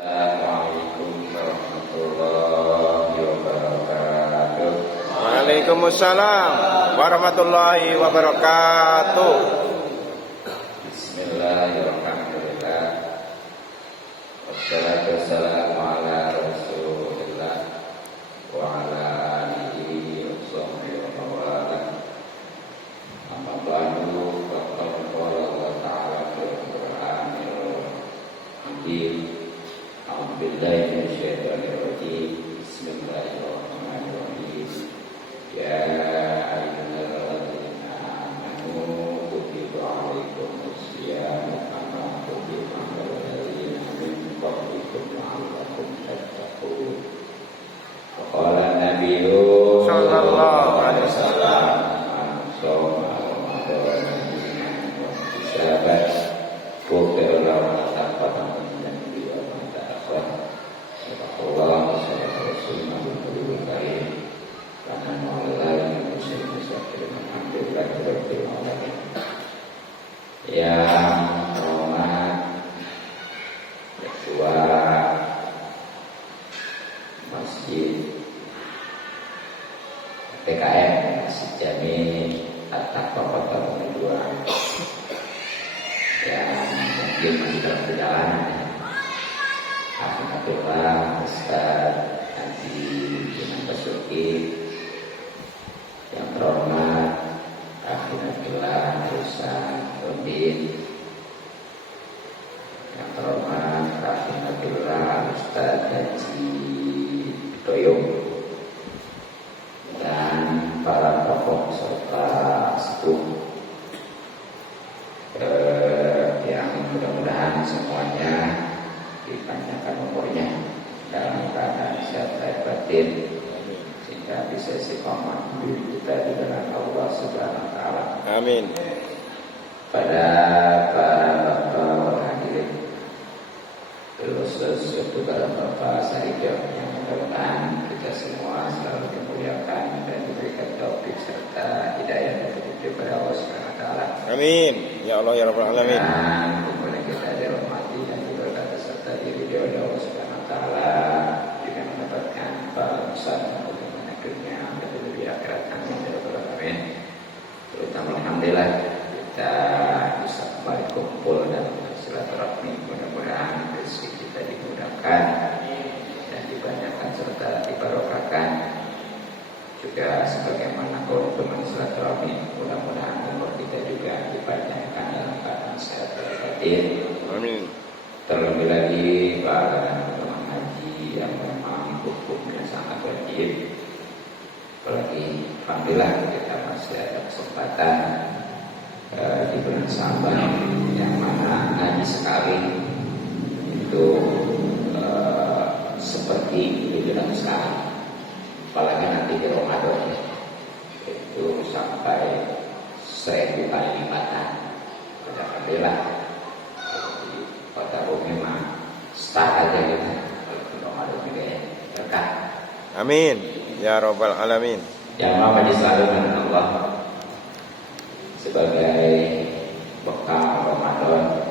Assalamualaikum warahmatullahi wabarakatuh. Waalaikumsalam warahmatullahi wabarakatuh. Bismillahirrahmanirrahim. Wassalatu wassalamu ala Rasulillah wa ala alihi wa sahbihi wa mawalah. Amma ba'du, faqad qala Allah ta'ala fil Qur'anil Hakim. A'udzubillahi minasyaitonir rajim. Bismillahirrahmanirrahim. Ya ayyuhalladzina amanu kutiba 'alaikumus syiyamu kama kutiba 'alal ladzina min qablikum la'allakum tattaqun. Wa qala an-nabiyyu Sallallahu alaihi wasallam, shoma Ramadan wa sahabat kutiba lahu Allah Rasulullah Karim karena mulai musim alhamdulillah rabbil alamin. Yang hormat Ketua Masjid PKM Masjid Jami At-Taqwa Kota Bogor yang mungkin masih dalam perjalanan. Alhamdulillah Ustaz Haji Jinan Basuki yang terhormat Alhamdulillah Ustaz Rodin yang terhormat Alhamdulillah Ustaz Haji Doyong dan para tokoh serta sepuh yang mudah-mudahan semuanya dipanjangkan umurnya dalam keadaan sehat lahir batin sehingga bisa istiqomah kita di dalam Allah Subhanahu wa taala. amin. Pada para bapak hadirin, khusus untuk dalam Bapak Sarijo yang mudah-mudahan kita semua selalu dimuliakan dan diberikan taufik serta hidayah dan petunjuk kepada Allah Subhanahu wa taala. Amin. Ya Allah ya Rabbal alamin. Dan kemudian kita dihormati dan diberkati serta diridhoi oleh Allah Subhanahu wa taala dengan mendapatkan balasan bagaimana dunia dan lebih akhirat. Amin ya rabbal alamin. Terutama alhamdulillah kita bisa kembali kumpul dan silaturahmi. Mudah-mudahan rezeki kita dimudahkan dan dibanyakan serta dibarokahkan. Juga sebagaimana keuntungan silaturahmi, mudah-mudahan umur kita juga dipanjangkan dalam keadaan sehat dan batin. Amin. Terlebih lagi para teman haji yang memang hukumnya sangat wajib. Apalagi alhamdulillah kita masih ada kesempatan di bulan Saban yang mana haji sekali itu seperti dibilang sekali. Apalagi nanti di Ramadan itu sampai 1000 kali lipatan. Alhamdulillah di kota Bumi mah start aja gitu. Kalau di Ramadan juga ya berkah. Amin ya Rabbal alamin. Yang mau haji selalu dengan Allah sebagai bekal Ramadan,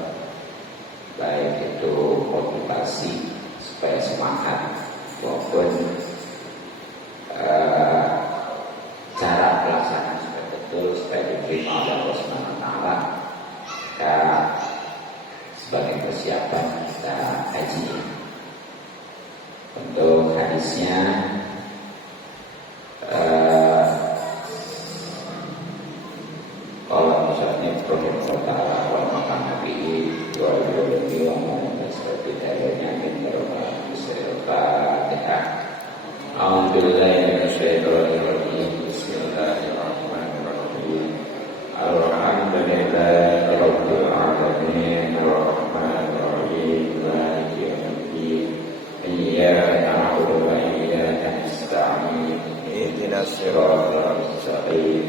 baik itu motivasi supaya semangat maupun cara pelaksanaan supaya betul supaya diterima oleh Allah Subhanahu wa taala dan sebagai persiapan kita haji. Untuk hadisnya kalau misalnya Prof. Ta'ala wa makan nabi wa bihi wa man seperti dayanya min barokah Fatihah. A'udzubillahi minasyaitonir rajim. Bismillahirrahmanirrahim. Alhamdulillahi rabbil alamin arrahmanir rahim maliki yaumiddin. Iyyaka na'budu wa iyyaka nasta'in. Ihdinas siratal mustaqim.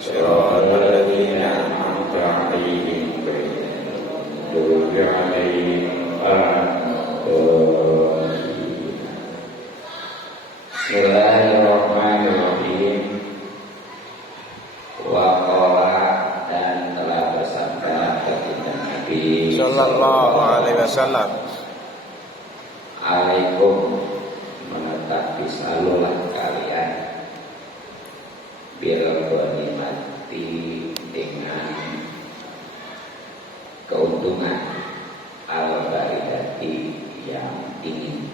Siratal ladzina an'amta 'alaihim ghairil maghdubi 'alaihim waladdallin. Bismillahirrahmanirrahim. Waqala dan telah bersabda ketika Nabi Sallallahu alaihi wasallam, alaikum menetapi selalulah kalian bil ghanimati dengan keuntungan al-baridati yang dingin.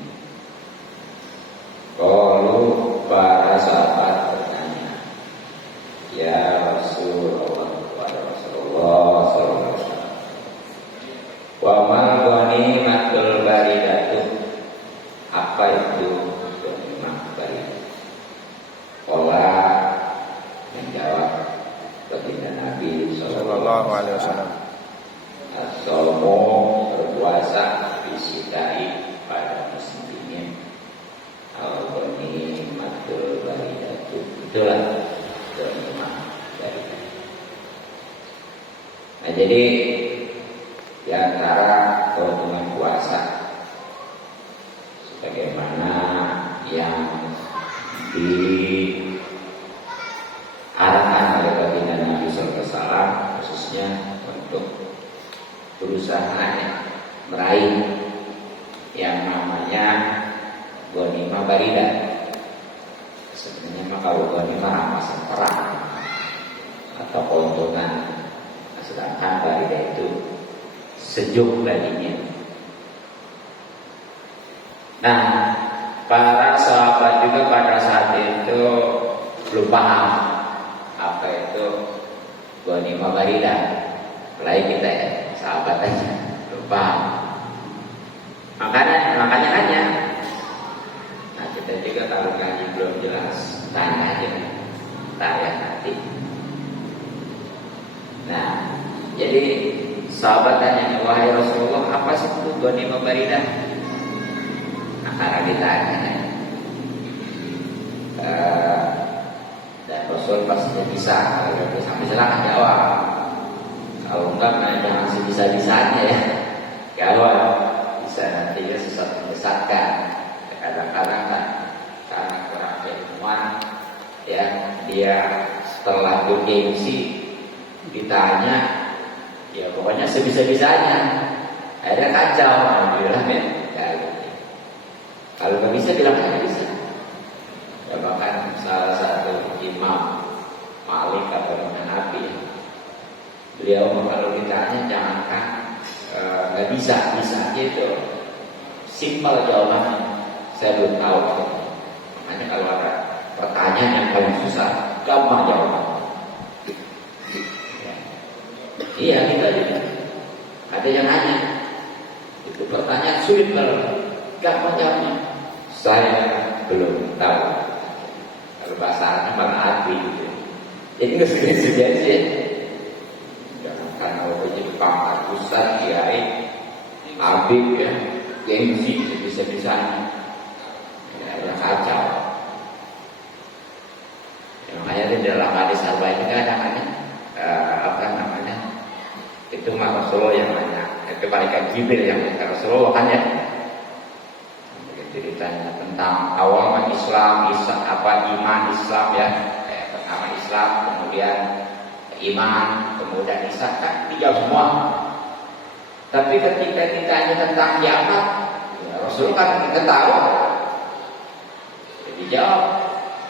Kalau para sahabat bertanya, ya Rasulullah, wahai Rasulullah sallallahu alaihi wasallam, wa ma ghanimatul baridatu, apa itu ghanimah baridah? Allah menjawab baginda Nabi Sallallahu alaihi wasallam. As-sawmu berpuasa bisidai pada musim dingin. Al-ghanimatul baridatu, itulah ghanimah baridah. Nah, jadi di antara keuntungan puasa sebagaimana yang diarahkan oleh baginda Nabi SAW, khususnya untuk berusaha meraih yang namanya ghanimah baridah. Sebenarnya mah kalau ghanimah rampasan perang atau keuntungan, sedangkan baridah itu sejuk baginya. Nah, para sahabat juga pada saat itu belum paham apa itu ghanimah baridah. Apalagi kita ya, sahabat aja belum paham. Makanya nanya. Nah, kita juga kalau ngaji belum jelas, tanya aja, tanya nanti. Nah, jadi sahabat tanya, wahai Rasulullah, apa sih itu ghanimah baridah? Nah, karena ditanya, dan Rasul pastinya bisa, kalau bisa silakan jawab. Kalau enggak, jangan bisa-bisanya ya. Jawab, bisa nantinya sesuatu menyesatkan. Kadang-kadang kan karena kurang keilmuan, ya dia setelah bergengsi ditanya, ya pokoknya sebisa-bisanya, akhirnya kacau. Alhamdulillah ya. Kalau nggak bisa bilang nggak bisa. Ya bahkan salah satu imam Malik atau Imam Nabi, beliau kalau ditanya jangankan nggak bisa gitu, simpel jawabannya, saya belum tahu. Makanya kalau ada pertanyaan yang paling susah, gampang jawabannya. Iya, gitu aja. Ada yang nanya, itu pertanyaan sulit kalau gampang jawabnya. Saya belum tahu. Kalau bahasa Arabnya malah hati gitu. Jadi nggak segan-segan sih. Jangan karena waktu jadi pangkat ustaz, kiai, habib ya, gengsi bisa-bisanya. Ya, kacau. Ya, makanya di dalam hadis arba'in ini ada apa namanya? Itu mah Rasulullah yang nanya, itu malaikat Jibril yang nanya Rasulullah kan ya. Begitu ditanya tentang awal Islam, iman Islam ya. Pertama Islam, kemudian iman, kemudian ihsan, kan dijawab semua. Tapi ketika ditanya tentang kiamat, ya Rasulullah kan kita tahu. Jadi jawab,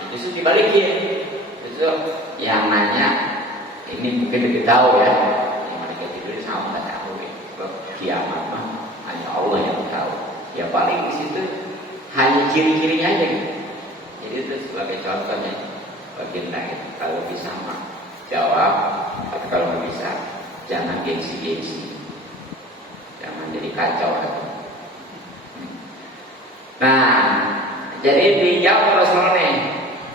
itu dibalikin. Itu yang nanya ini mungkin lebih tahu ya. Sama tahu kiamat mah hanya Allah yang tahu. Ya paling di situ hanya ciri-cirinya aja gitu. Jadi itu sebagai contohnya baginda itu kalau bisa mah jawab, tapi kalau nggak bisa jangan gengsi-gengsi, jangan jadi kacau. Nah, jadi dijawab Rasulullah nih,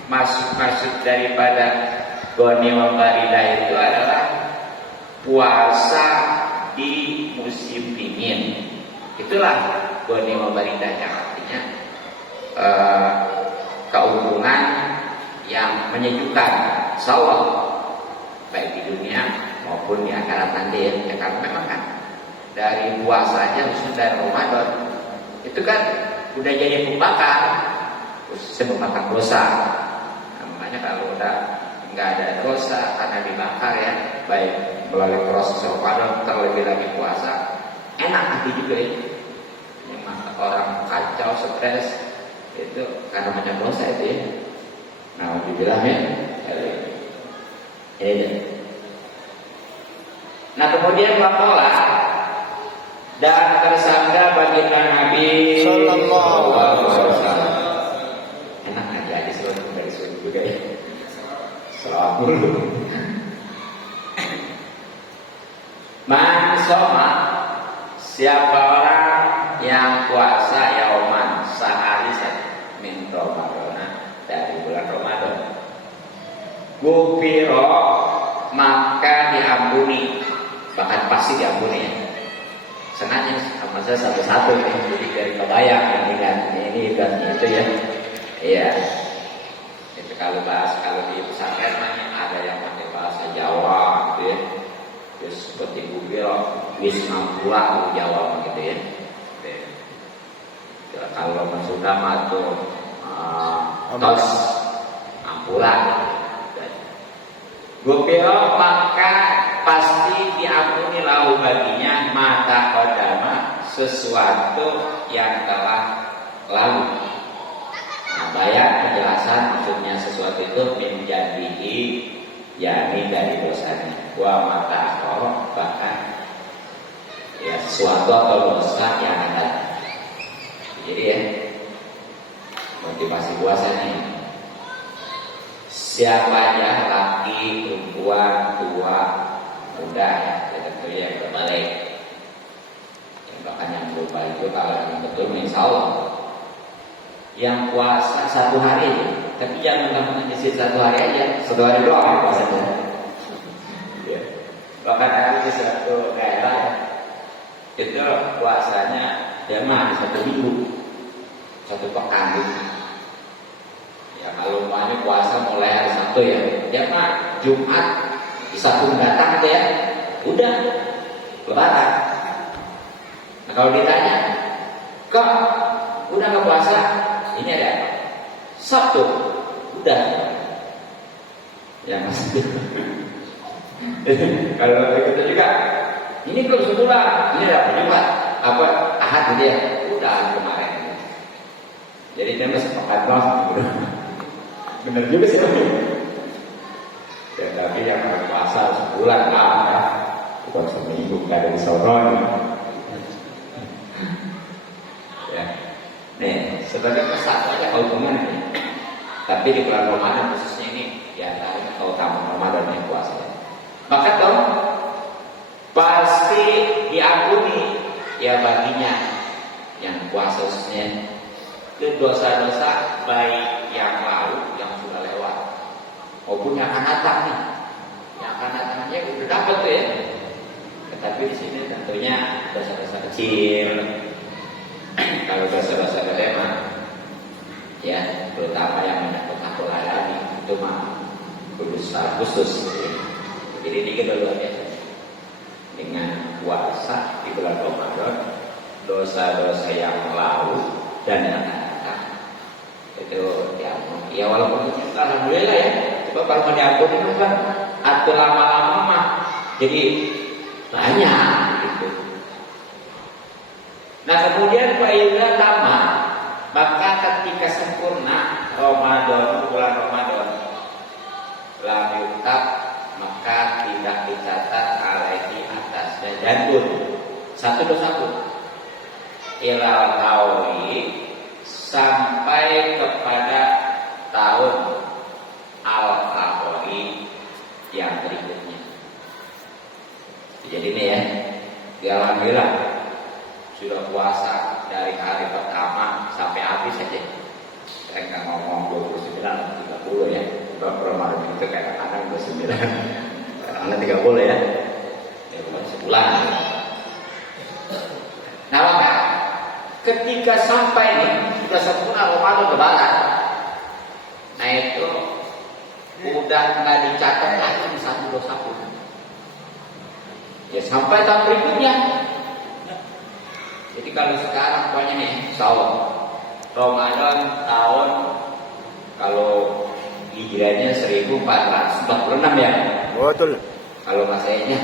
maksud daripada ghanimah baridah itu adalah puasa di musim dingin. Itulah ghanimah baridah, yang artinya keuntungan yang menyejukkan, insyaallah baik di dunia maupun di akhirat nanti ya. Karena memang kan dari puasanya, khususnya dari Ramadan itu kan udah jadi pembakar, khususnya pembakar dosa. Nah, makanya kalau udah nggak ada dosa karena dibakar ya, baik melalui proses Ramadan terlebih lagi puasa, enak hati juga ya. Memang orang kacau galau, stres, itu karena banyak dosa itu ya. Nah, dibilang ya, ini. Nah, kemudian bapalah dan tersangka baginda Nabi Sallallahu alaihi wasallam. Enak aja aja selalu dari suatu juga ya. Selalu. Man soma, siapa orang yang puasa yauman sehari saja min Ramadan dari bulan Ramadan, gufiro maka diampuni, bahkan pasti diampuni ya. Senangnya sama saya satu-satu nih, jadi dari kebayang ini kan itu ya. Iya. Itu kalau di pesantren ada yang pakai bahasa Jawa gitu ya. Terus seperti Google, wis ngampura Jawa gitu ya. Kalau Sunda mah tuh tos ampura. Gopiro maka pasti diampuni lahu baginya mata kodama sesuatu yang telah lalu. Nah, bayar penjelasan maksudnya sesuatu itu menjadi yakni dari dosanya. Gua mata bahkan ya sesuatu atau dosa yang ada. Jadi ya motivasi puasanya. Siapa aja laki, perempuan, tua, muda ya tentu ya berbalik. Yang bahkan yang berupa itu kalau yang betul insya Allah yang puasa satu hari aja, tapi jangan langsung isi satu hari aja, satu hari doang puasanya. Ya. Bahkan ada di satu daerah itu puasanya jamaah di satu minggu, satu pekan. Ya kalau mau puasa mulai hari Sabtu ya mah Jumat di Sabtu mendatang aja ya, udah Lebaran. Nah kalau ditanya, kok udah nggak puasa? Ini ada apa? Sabtu, udah. Ya maksudnya. Kalau begitu juga, ini belum sebulan, ini ada Jumat, apa Ahad gitu ya, udah kemarin. Jadi dia masih pekan doang. Bener juga sih. Ya, tapi yang puasa sebulan ya. Bukan seminggu, gak ada di sono. Ya. Nih, sebagai pesan aja keutamaan ini. Tapi di bulan Ramadan khususnya ini ya ada keutamaan Ramadan yang puasa. Maka dong pasti diampuni ya baginya yang puasa khususnya ke dosa-dosa baik yang lalu yang sudah lewat maupun yang akan datang nih, yang akan datangnya udah dapat tuh ya. Tetapi di sini tentunya dosa-dosa kecil. Kalau dosa-dosa gede mah ya terutama yang menyangkut akhlak lagi itu mah khusus. Jadi dikit dulu aja dengan puasa di bulan Ramadan, dosa-dosa yang lalu dan yang akan datang itu diampuni. Ya walaupun itu alhamdulillah ya. Coba kalau mau diampuni itu kan atau lama-lama mah jadi banyak gitu. Nah kemudian fa'idah tamat, maka ketika sempurna Ramadan, bulan Ramadan lam yuktab, maka tidak dicatat alaihi atasnya jadul satu ilal tawi sampai kepada tahun al-kahori yang berikutnya. Jadi ini ya alhamdulillah sudah puasa dari hari pertama sampai habis saja. Saya nggak ngomong 29 atau 30 ya. Sebab Ramadan itu kadang-kadang 29, kadang-kadang 30 ya. Ya bukan sebulan. Nah maka ketika sampai nih sudah sempurna Ramadan Lebaran, nah itu udah nggak dicatat lagi satu. Ya sampai tahun berikutnya. Jadi kalau sekarang pokoknya nih, insyaallah Ramadan tahun kalau hijrahnya 1446 ya. Betul. Kalau Masehinya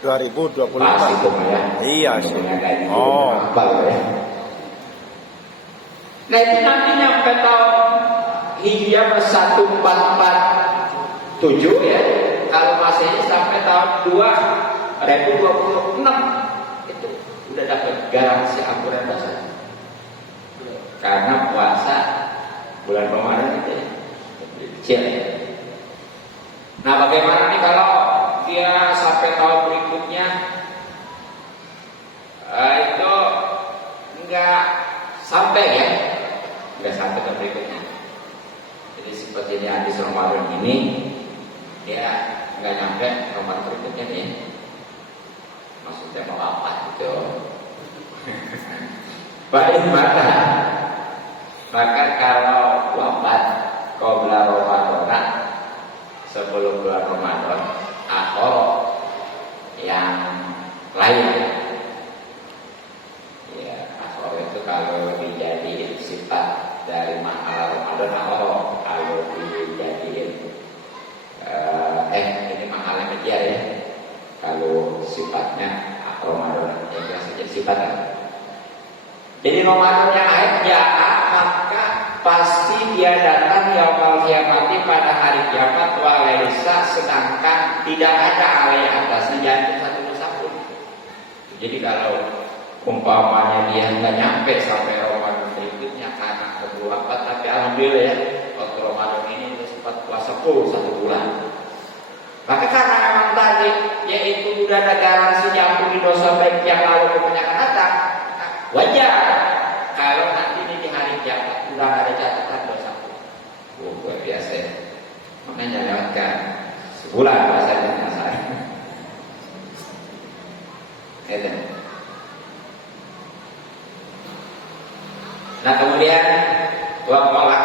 2024. pas itu ya. Iya sih. Oh. Ya. Nah itu nanti nyampe tahun Hijriah 1447 ya. Kalau Masehi sampai tahun 2026 itu udah dapat garansi ampunan dosa. Karena puasa bulan Ramadan itu kecil. Nah bagaimana nih kalau dia sampai tahun berikutnya itu enggak sampai ya, enggak sampai ke berikutnya. Jadi seperti ini hadis Ramadan ini dia enggak nyampe Ramadan berikutnya nih. Maksudnya mau apa gitu? Baik maka kalau wafat qabla Ramadan sebelum bulan Ramadan atau yang lain ya, akhor itu kalau dijadiin sifat dari mahal Ramadan atau kalau dijadiin ini mahalnya kejar ya, kalau sifatnya Ramadan yang biasa jadi sifat kan. Jadi Ramadan yang akhir maka pasti dia datang yaumul kiamati pada hari kiamat walaysa, sedangkan tidak ada alai atasnya jangan satu dosa pun. Jadi kalau umpamanya dia nggak nyampe sampai Ramadan berikutnya karena kedua apa, tapi alhamdulillah ya waktu Ramadan ini dia sempat puasa full 1 bulan. Maka karena memang tadi yaitu udah ada garansi diampuni dosa baik yang lalu maupun yang akan datang, wajar kalau nanti di hari kiamat udah ada catatan dosa. Luar biasa ya. Makanya lewatkan sebulan puasanya saya. Nah kemudian waqala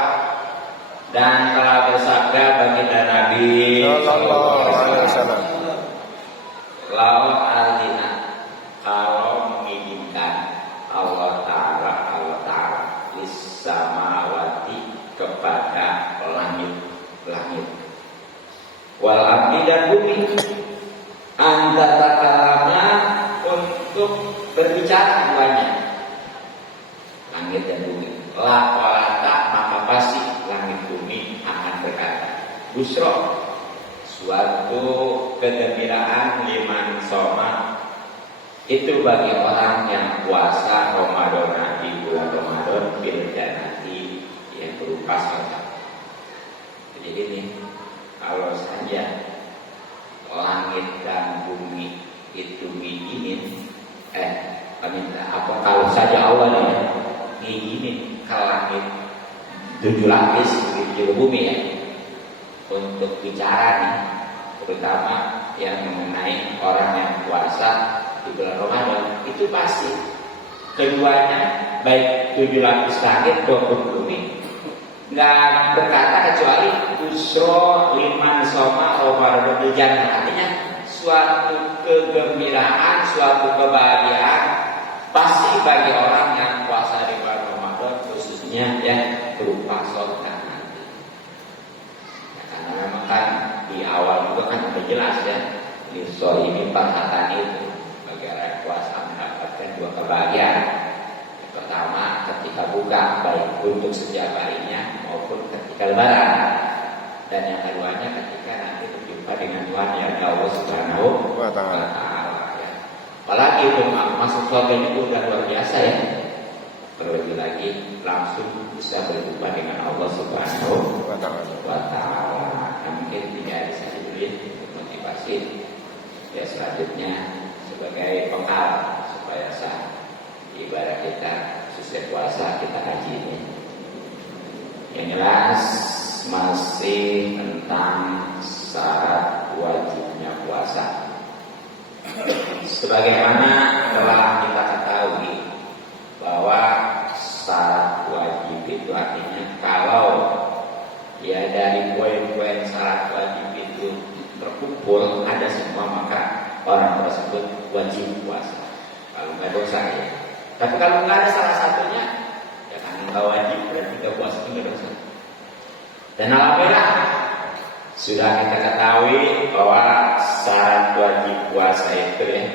dan telah bersabda baginda Nabi Sallallahu alaihi wasallam. Lau alina, kalau menginginkan Allah Ta'ala lissamawati kepada langit wal abdi dan bumi antara untuk berbicara keduanya, langit dan bumi la walata, maka pasti langit bumi akan berkata busro, suatu kegembiraan liman soma, itu bagi orang yang puasa Ramadan di bulan Ramadan bil jannati, yang berupa surga. Jadi ini kalau saja langit dan bumi itu ngizinin kalau saja Allah ngizinin ke langit 7 lapis di bumi ya untuk bicara nih, terutama yang mengenai orang yang puasa di bulan Ramadan, itu pasti keduanya baik 7 lapis langit maupun bumi nggak berkata kecuali usro liman soma Ramadan di jannah, artinya suatu kegembiraan, suatu kebahagiaan pasti bagi orang yang puasa di bulan Ramadan, khususnya yang berupa surga nanti. Ya, karena memang kan di awal juga kan sudah jelas ya, di ini perhatian itu bagi orang puasa mendapatkan 2 kebahagiaan. Yang pertama ketika buka, baik untuk setiap harinya maupun ketika lebaran, dan yang keduanya ketika nanti berjumpa dengan Tuhan yang Allah Subhanahu wa Ta'ala. Ya. Apalagi itu masuk surga ini udah luar biasa ya. Terlebih lagi langsung bisa berjumpa dengan Allah Subhanahu wa Ta'ala. Nah, mungkin tidak bisa diberi motivasi ya, selanjutnya sebagai bekal supaya sah ibadah kita sesuai puasa kita haji ini. Yang jelas masih tentang syarat wajibnya puasa. Sebagaimana telah kita ketahui bahwa syarat wajib itu artinya kalau ya dari poin-poin syarat wajib itu terkumpul ada semua, maka orang tersebut wajib puasa kalau nggak dosa ya. Tapi kalau nggak ada salah satunya, ya kan nggak wajib, berarti nggak puasa itu nggak dosa. Dan alhamdulillah sudah kita ketahui bahwa syarat wajib puasa itu ya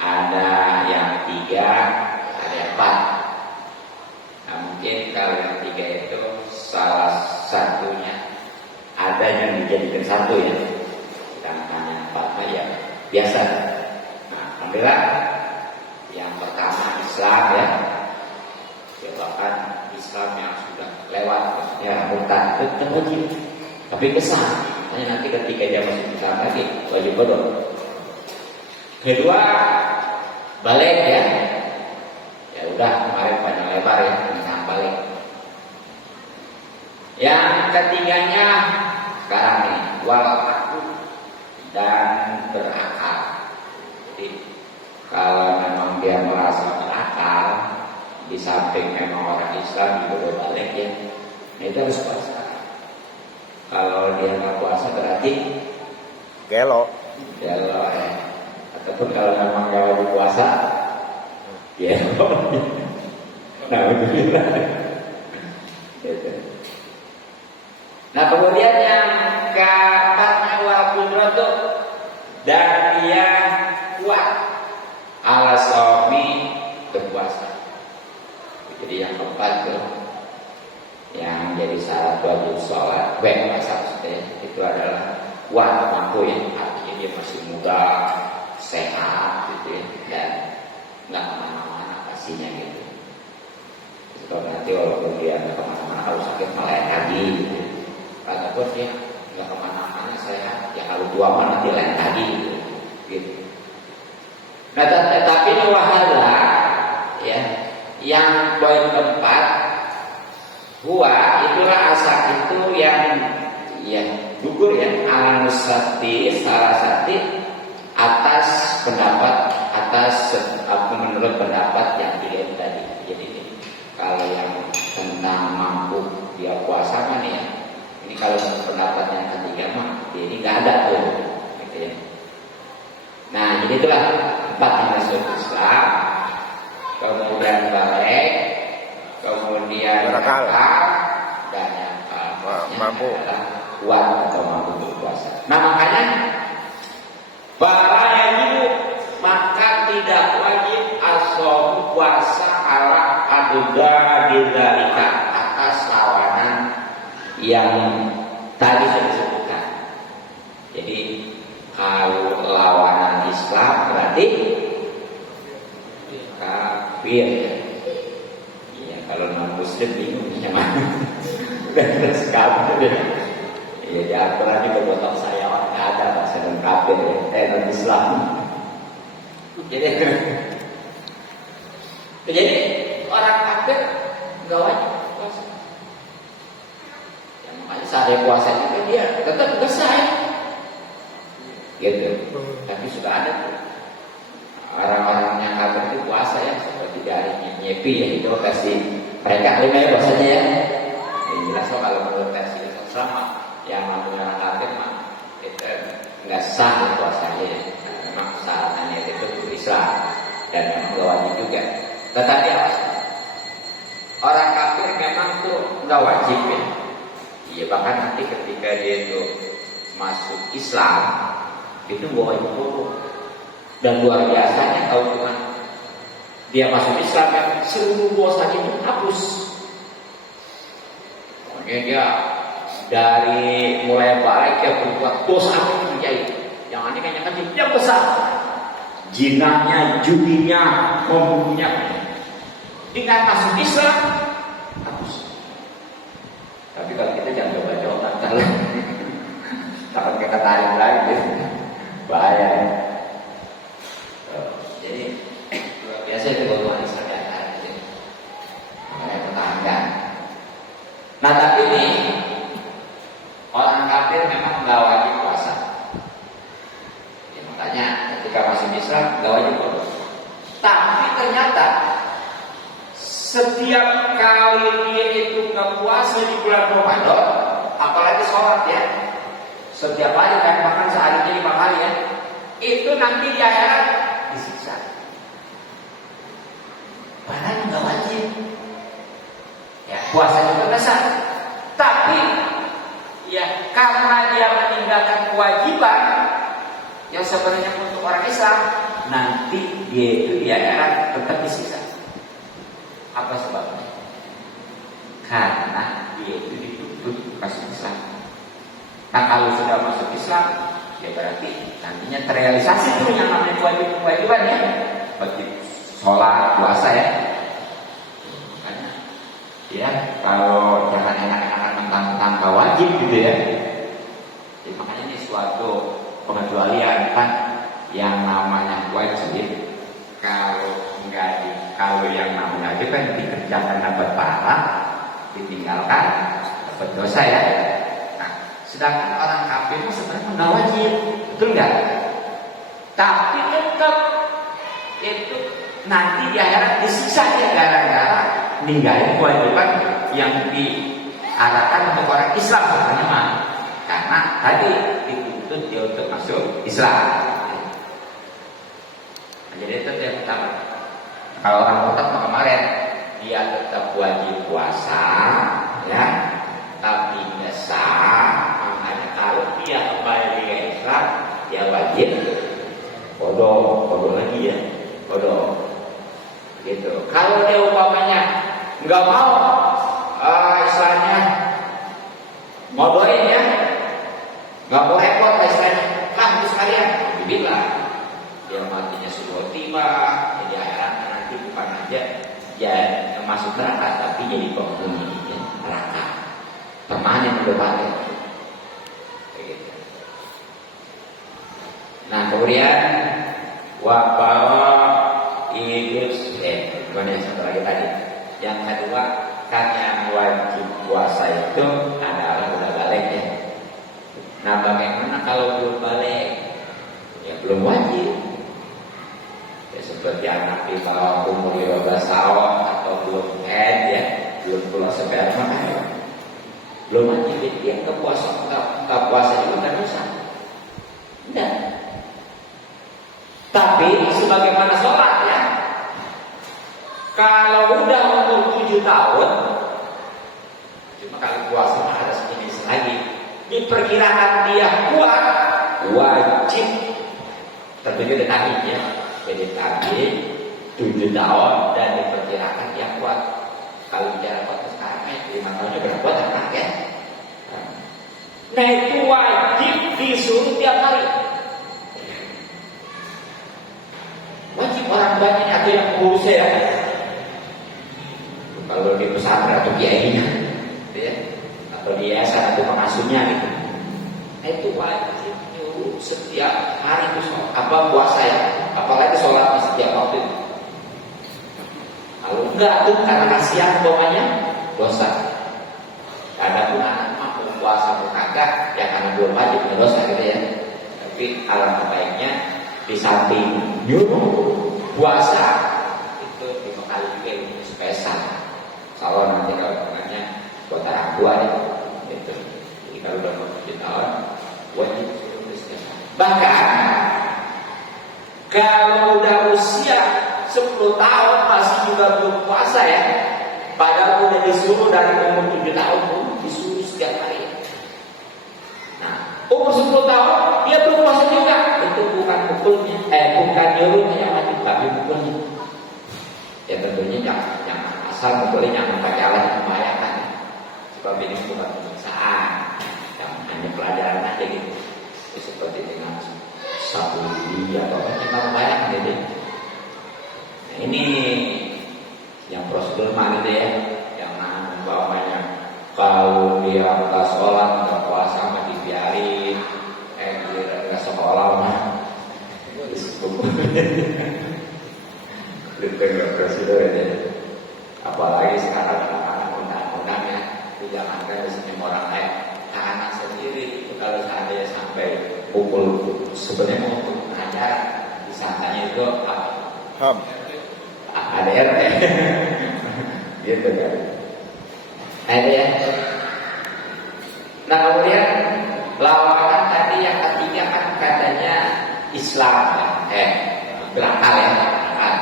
ada yang 3, ada yang 4. Nah, mungkin mungkin kalau yang 3 itu salah satunya ada yang dijadikan satu ya. Sedangkan yang 4 ya biasa. Nah, alhamdulillah yang pertama Islam ya. Ya bahkan Islam yang sudah lewat ya murtad itu wajib. Tapi kesan, hanya nanti ketika dia masuk Islam lagi wajib bodoh. Kedua balik ya. Ya udah kemarin panjang lebar ya tentang balik. Yang ketiganya sekarang nih wal aku dan berakal. Jadi kalau memang dia merasa berakal, di samping memang orang Islam itu balik ya, nah itu harus puasa. Kalau dia nggak puasa berarti Gelo. gelo ya. Ataupun kalau memang nggak wajib puasa, gelo. Nah begitu. Nah kemudian yang keempatnya wal qudratu dan dia kuat ala shaumi berpuasa. Jadi yang keempat tuh yang jadi syarat wajib sholat puasa maksudnya itu adalah kuat mampu ya, artinya dia masih muda sehat gitu ya dan nggak kemana-mana pastinya gitu. Kalau nanti walaupun dia nggak kemana-mana kalau sakit malah lagi gitu. Ataupun dia nggak kemana-mana sehat ya kalau tua mah nanti lain lagi gitu. Nah tetapi ini wahala ya yang poin keempat itulah asal itu yang ya gugur ya al-musati salah satu atas pendapat menurut pendapat yang dilihat tadi. Jadi kalau yang tentang mampu dia puasa kan ya ini kalau pendapat yang ketiga mah ini nggak ada tuh gitu ya. Nah jadi itulah 4 yang masuk Islam, kemudian balik, kemudian berakal dan yang mampu kuat atau mampu berpuasa. Nah makanya para yang maka tidak wajib asom puasa ala aduga didalika atas lawanan yang tadi sudah disebutkan. Jadi kalau lawanan Islam berarti kafir ya. Iya kalau non muslim bingung gimana. Terus kafir. Iya di Al-Quran juga botok saya nggak ada bahasa non kafir ya. Non Islam. Jadi orang kafir nggak wajib puasa. Ya, makanya saat dia puasa juga dia tetap nggak sah. Gitu. Tapi sudah ada tuh orang-orang yang kafir itu puasa ya seperti dari nyepi ya itu kasih mereka lima ya puasanya ya. Yang jelas kalau menurut versi Islam yang namanya orang kafir mah itu nggak sah puasanya ya. Memang syaratnya itu Islam dan memang nggak wajib juga. Tetapi apa? Orang kafir memang tuh nggak wajib ya. Iya bahkan nanti ketika dia itu masuk Islam itu nggak wajib bodoh. Dan luar biasanya tahu Tuhan dia masuk Islam yang seluruh dosanya itu hapus. Pokoknya dia dari mulai balik dia berbuat dosa apa yang terjadi. Yang aneh kan yang besar. Jinahnya, judinya, membunuhnya. Dengan masuk Islam hapus. Tapi kalau kita jangan coba-coba takut kita tarik lagi bahaya. Jadi luar biasa itu golongan Islam yang ada di sini. Makanya pertahankan. Nah tapi ini orang kafir memang nggak wajib puasa. Ya, makanya ketika masuk Islam nggak wajib puasa. Tapi ternyata setiap kali dia itu nggak puasa di bulan Ramadan, apalagi sholat ya, setiap hari kan bahkan sehari 5 kali ya, itu nanti di akhirat disiksa. Padahal nggak wajib. Ya puasa juga nggak sah. Tapi ya karena dia meninggalkan kewajiban yang sebenarnya untuk orang Islam, nanti dia itu di akhirat tetap disiksa. Apa sebabnya? karena dia itu dituntut masuk Islam. Nah kalau sudah masuk Islam, ya berarti nantinya terrealisasi tuh yang namanya kewajiban ya, seperti sholat, puasa ya. Makanya, ya kalau jangan enak-enakan mentang-mentang gak wajib gitu ya. Jadi makanya ini suatu pengecualian kan, yang namanya wajib kalau yang namanya wajib kan dikerjakan dapat pahala, ditinggalkan dapat dosa ya. Nah, sedangkan orang kafir itu sebenarnya nggak wajib, betul nggak? Tapi tetap itu nanti di akhirat disiksa ya gara-gara ninggalin kewajiban yang diarahkan untuk orang Islam sebenarnya mah. Karena tadi dituntut dia untuk masuk Islam. Nah, jadi itu yang pertama. Kalau orang murtad kemarin dia tetap wajib puasa, ya, tapi biasa. Makanya kalau dia kembali ke Islam, dia wajib bodoh lagi ya, bodoh. Gitu. Kalau dia umpamanya nggak mau, istilahnya ngodoin ya, nggak mau repot istilahnya, itu sekalian, dibilang dia matinya sudah tiba, jadi akhirat nanti bukan aja ya masuk neraka, tapi jadi penghuni ya, neraka, permanen berbagai. Begitu. Nah kemudian bahwa gimana yang satu lagi tadi? Yang kedua kan yang wajib puasa itu adalah udah balik ya. Nah bagaimana kalau belum balik? Ya belum wajib. Ya seperti anak di bawah umur 15 tahun atau belum head ya, belum pulang sperma kan? Belum wajib dia ke puasa, ke puasa juga kan dosa. Enggak. Tapi sebagaimana sholat ya, kalau udah umur 7 tahun, cuma kalau puasa ada sejenis lagi, diperkirakan dia kuat, wajib tertuju dengan ya. Jadi tadi 7 tahun dan diperkirakan dia kuat. Kalau bicara kuat sekarang 5 tahunnya berapa anak ya? Nah itu wajib disuruh tiap hari. Wajib orang banyak atau yang ngurus ya. Kalau di pesantren atau kiainya, ya, atau di yayasan atau pengasuhnya gitu. Nah itu wajib nyuruh setiap hari itu apa puasa ya, apalagi sholat di setiap waktu itu. Kalau enggak tuh karena kasihan pokoknya dosa. Adapun anak mampu puasa pun kagak, ya karena belum wajib dosa gitu ya. Tapi alangkah baiknya di samping nyuruh puasa itu 5 kali juga ini spesial. Kalau nanti kalau tengahnya buat orang tua gitu. Jadi kalau udah 7 tahun wajib spesial. Bahkan kalau udah usia 10 tahun masih juga belum puasa ya, padahal udah disuruh dari umur 7 tahun pun disuruh setiap hari. Nah, umur 10 tahun dia belum puasa juga, itu bukan pukulnya, bukan nyuruhnya yang wajib, tapi pukulnya. Ya tentunya jangan asal pukulnya jangan pakai alat yang membahayakan, sebab ini bukan penyiksaan, jangan hanya pelajaran aja gitu, seperti dengan satu dia atau kita membahayakan gitu. Nah, ini yang prosedur mana gitu ya, yang umpamanya kalau dia nggak sholat nggak puasa mah dibiarin, dia nggak sekolah mah lebih nggak prosedur ya. Apalagi sekarang anak-anak undang-undangnya dijalankan di sini orang lain, anak sendiri itu kalau seandainya sampai pukul sebenarnya mau mengajar disangkanya itu HAM ADRT gitu kan. Nah itu ya. Nah kemudian lawakan tadi yang ketiga kan katanya Islam berakal ya, berakal.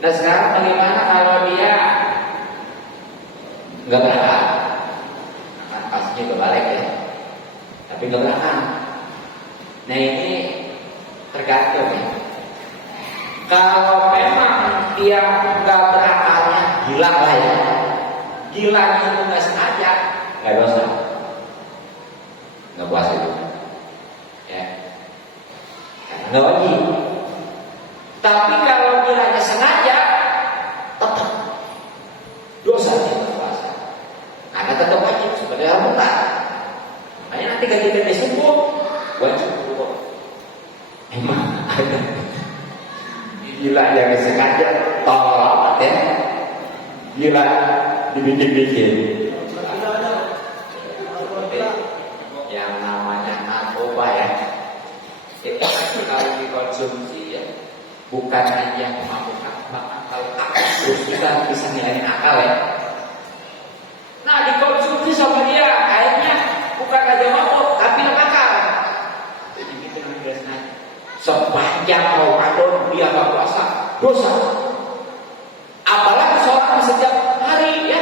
Nah sekarang bagaimana kalau dia nggak berakal? Nah, pastinya berbalik ya, tapi nggak berakal. Nah ini tergantung ya. Kalau memang dia nggak berakalnya gila lah ya, gilanya itu nggak sengaja, nggak dosa, nggak puasa itu, ya, karena nggak wajib. Tapi kalau gilanya sengaja, tetap dosa tidak puasa, karena tetap wajib sebagai anggota. Makanya nanti ketika dia sembuh, wajib kok. Emang ada gila yang sengaja, tolong ya. Gila dibikin-bikin. Yang namanya narkoba ya, itu kalau dikonsumsi ya, bukan hanya memabukkan, bahkan kalau terus kita bisa ngilangin akal ya. Nah dikonsumsi sama dia, akhirnya bukan aja mabuk, tapi akal. Jadi gitu biasanya. Sepanjang Ramadan dia nggak puasa, dosa. Apalagi seorang setiap hari ya.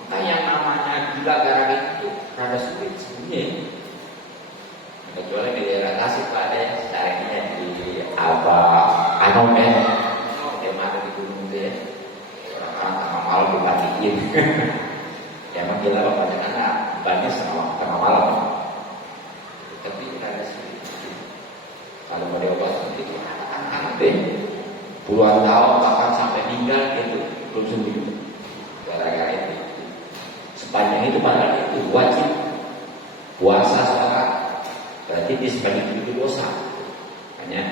Maka yang namanya gila gara itu rada sulit sebenarnya. Kecuali di daerah Tasik ada yang caranya di apa Anom ya, yang ada di gunung itu ya. Orang tengah malam dibatiin. Ya emang gila banget karena banyak tengah malam. Tapi rada sulit. Kalau mau diobatin itu anak-anak deh. Puluhan tahun bahkan sampai meninggal itu belum sembuh gara-gara itu. Sepanjang itu padahal itu wajib puasa sholat, berarti di sepanjang itu dosa. Hanya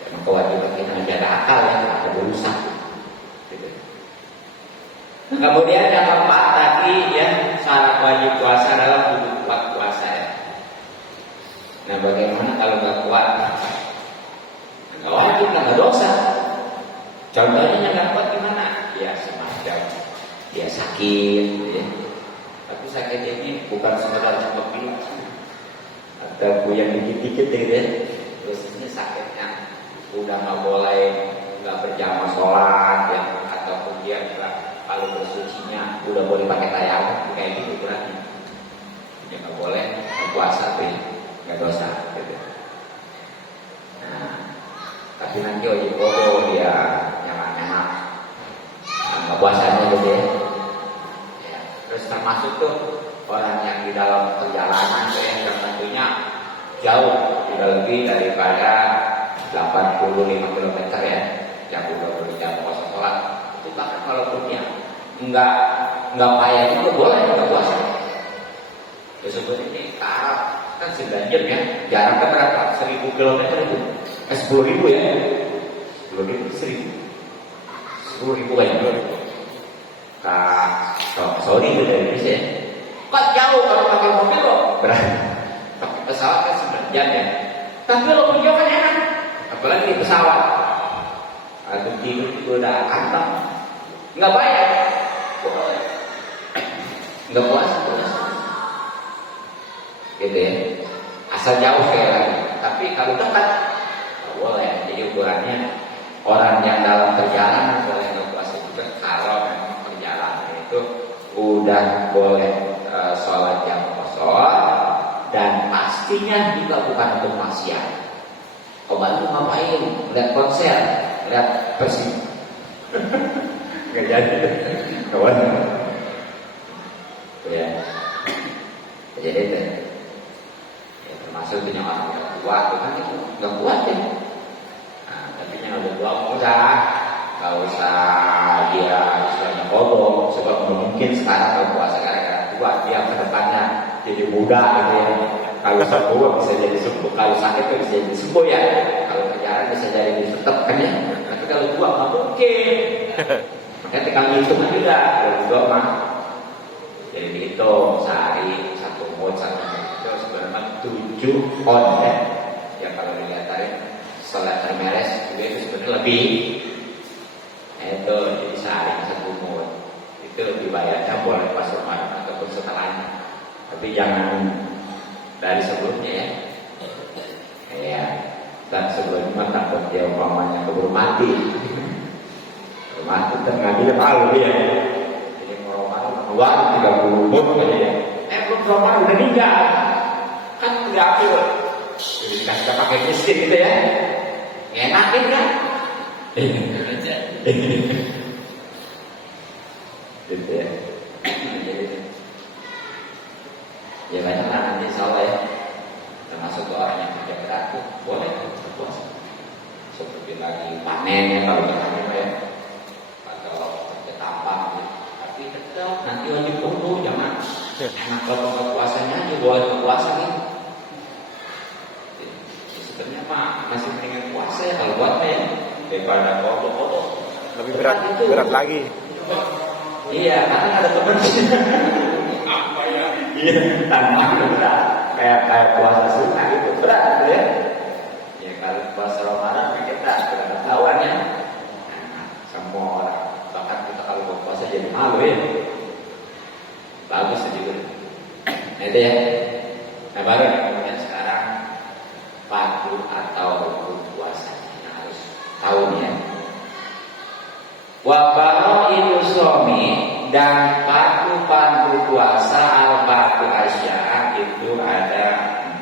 memang kewajiban kita menjaga akal ya, ada berusaha. Gitu. Nah, kemudian yang keempat tadi ya syarat wajib puasa adalah kudu kuat puasa ya. Nah bagaimana kalau nggak kuat? Nggak wajib, nggak dosa. Contohnya yang nggak kuat gimana? Ya semacam dia sakit, ya. Tapi sakit ini bukan sekedar cuma pilek, ada yang dikit-dikit gitu ya. Terus ini sakitnya udah nggak boleh, nggak berjamaah sholat, ya. Ataupun dia kalau bersucinya udah boleh pakai tayamum, kayak gitu berarti dia nggak boleh puasa, tapi nggak dosa, gitu. Nah, tapi nanti wajib bodoh dia nyaman-nyaman nggak puasanya gitu ya. Terus termasuk tuh orang yang di dalam perjalanan tuh yang tentunya jauh, tidak lebih daripada 85 km ya, yang udah berjam puasa sholat itu bahkan walaupun ya nggak payah itu boleh nggak puasa. Ya sebenarnya ke Arab kan 9 jam ya, jaraknya berapa? 1000 km itu, 10.000 ya, 10.000, 10.000 ya. Sorry itu dari Indonesia ya. Kok jauh kalau pakai mobil loh, berarti pakai pesawat kan 9 jam ya. Tapi lo punya kan enak, apalagi di pesawat. Atau tidur itu udah kantong, nggak bayar, nggak puasa, gitu ya. Asal jauh sekali lagi. Tapi kalau dekat, nggak boleh. Jadi ukurannya orang yang dalam perjalanan boleh nggak puasa juga kalau memang perjalanan itu udah boleh sholat jam kosong dan pastinya juga bukan untuk maksiat. Obat itu ngapain? Lihat konser, lihat Persib. Nggak jadi, kawan. Ya, jadi itu. Ya, termasuk punya orang yang kuat, kan itu nggak kuat ya. Nah, tapi yang udah tua udah, nggak usah dia istilahnya kodok, sebab mungkin sekarang kalau puasa gara-gara tua dia ke depannya jadi muda gitu ya. Kalau sembuh bisa jadi sembuh, kalau sakit itu bisa jadi sembuh ya. Kalau perjalanan bisa jadi tetap kan ya. Tapi kalau tua nggak mungkin. Makanya tinggal hitung aja kalau tua mah. Jadi dihitung sehari 1 mood, 1 mood itu sebenarnya 7 on ya. Ya kalau dilihat tadi sholat termeres juga itu sebenarnya lebih. Itu jadi sehari 1 mood itu lebih bayarnya boleh pas Ramadan ataupun setelahnya. Tapi jangan dari sebelumnya ya. Ya. Dan sebelumnya takut dia umpamanya keburu mati. Mati tengah malu dia. Jadi mau Ramadan keluar 30 mood aja ya. Belum Ramadan udah meninggal. Kan udah akhir. Jadi kita pakai miskin gitu ya. Enakin kan? gitu ya. Jadi ya banyak lah nanti insya Allah ya, termasuk orang yang kerja berat tuh boleh berpuasa seperti lagi panen ya, kalau panen ya, atau kerja tambang ya. Tapi tetap nanti wajib kumpul jangan. Nah kalau nggak puasanya aja boleh berpuasa nih. Sebenarnya mah masih mendingan puasa ya kalau buat ya daripada foto-foto. Lebih berat lagi. Iya, karena ada teman. Apa ya? Iya, tanpa berat. Kayak puasa sunnah itu berat gitu ya. Ya kalau puasa Ramadan kita sudah ketahuan ya. Semua orang, bahkan kita kalau berpuasa jadi malu ya. Bagus juga. Nah itu ya. Nah baru kemudian sekarang padu atau rukun puasa kita harus tahu nih ya. Wa bara'inu shomi dan padu puasa al-padu asya itu ada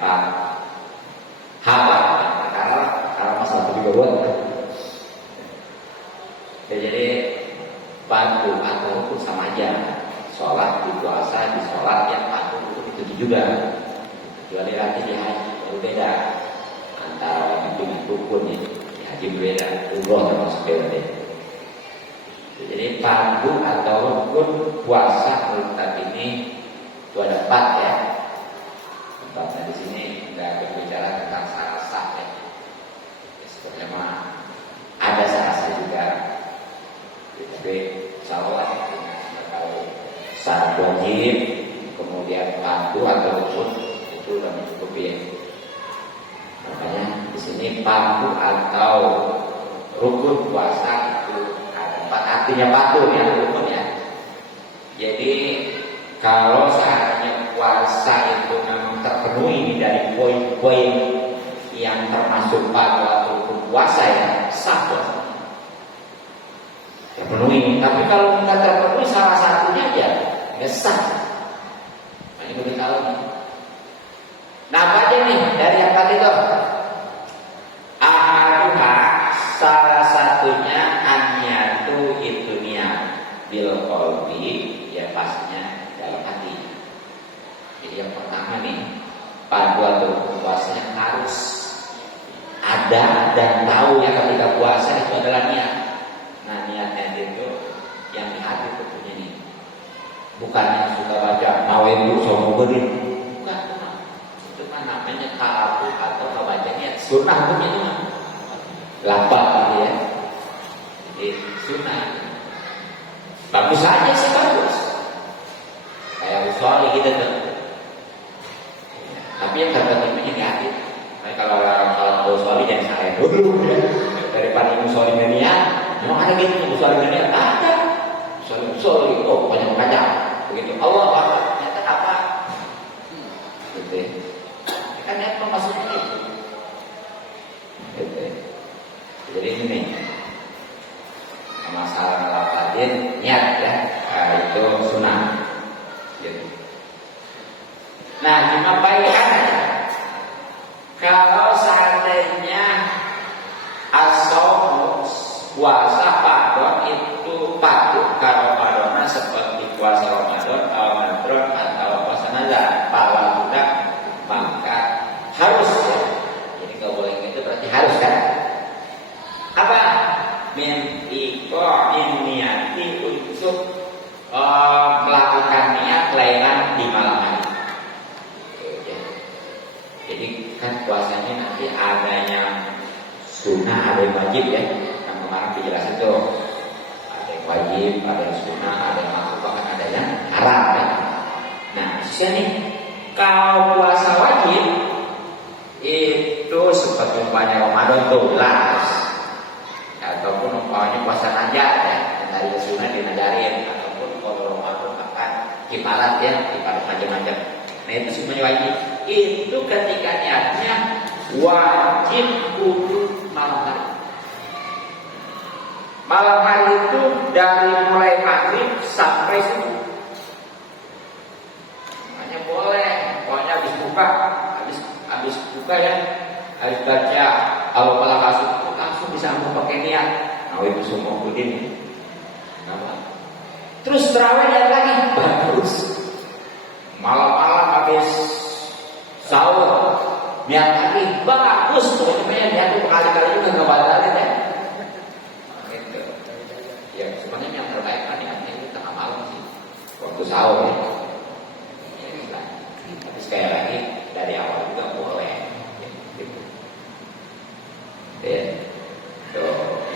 4 hal. Karena masalah itu juga buat. Ya, jadi padu atau rukun sama aja. Sholat di puasa di sholat yang padu itu juga. Kecuali nanti di haji baru beda antara wajib dengan rukun ya. Di haji berbeda, umroh termasuk beda. Jadi padu atau rukun puasa menurut ini itu ada 4 ya. Tempatnya di sini nggak berbicara tentang sah ya. Sebenarnya mah ada sah juga. Tapi insya Allah kalau syarat wajib kemudian padu atau rukun itu udah mencukupi ya. Makanya di sini padu atau rukun puasa itu artinya patuh ya rukun ya. Jadi kalau seandainya puasa itu memang terpenuhi dari poin-poin yang termasuk patuh atau rukun puasa ya sah puasa terpenuhi. Tapi kalau nggak terpenuhi salah satunya aja nggak sah. Ini boleh tahu nih. Nah apa aja nih dari yang tadi itu? Salah satunya anyatu itu niat bil qalbi ya pastinya dalam hati. Jadi yang pertama nih padu atau puasanya harus ada dan tahu ya ketika puasa itu adalah niat. Nah niatnya itu yang di hati tentunya nih. Bukan yang suka baca mawaidu somo berin. Bukan. Itu kan namanya ta'abu atau kabacanya sunnah hukumnya itu mah. Lapar ya. Jadi sunnah. Bagus saja sih bagus. Kayak usul kita tuh. Tapi yang terpenting ini hati. Kalau orang usul jangan salah dulu ya. Daripada usul niat, mau ada gitu usul niat ada. Usul oh banyak begitu. Allah Akbar. Ternyata apa? Gitu. Kan niat maksudnya itu. Gitu. Jadi ini masalah lafadzin niat ya, itu sunnah. Gitu. Nah, cuma baikkan kalau seandainya as-shaum puasa padu itu patuh kalau padona seperti puasa Ramadan, Al-Madron atau puasa nazar, pala budak maka harus ya. Jadi kalau boleh itu berarti harus kan? Apa? Mimpi niati untuk melakukan niat lailan di malam hari. Jadi kan puasanya nanti adanya sunnah, ada yang wajib ya. Yang kemarin dijelasin tuh ada yang wajib, ada yang sunnah, ada yang makruh, bahkan ada yang haram ya. Nah, sini kalau puasa wajib itu seperti umpamanya Ramadan tuh ataupun umpamanya puasa najat ya, yang dari sunnah dinajarin, ataupun kalau Ramadan makan kifarat ya, kifarat macam-macam. Nah itu semuanya wajib. Itu ketika niatnya wajib kudu malam hari. Malam hari itu dari mulai maghrib sampai subuh. Hanya boleh, pokoknya habis buka ya, habis baca al-Falaq langsung bisa pakai niat. Nah itu semua kudin. Kenapa? Terus terawih lihat lagi, bagus. Malam-malam habis sahur lihat lagi, bagus. Pokoknya lihat tuh berkali-kali juga nggak batalin ya. Gitu. Ya sebenarnya yang terbaik kan niatnya itu tengah malam sih, waktu sahur ya. Tapi sekali lagi dari awal juga boleh. Gitu. Ya,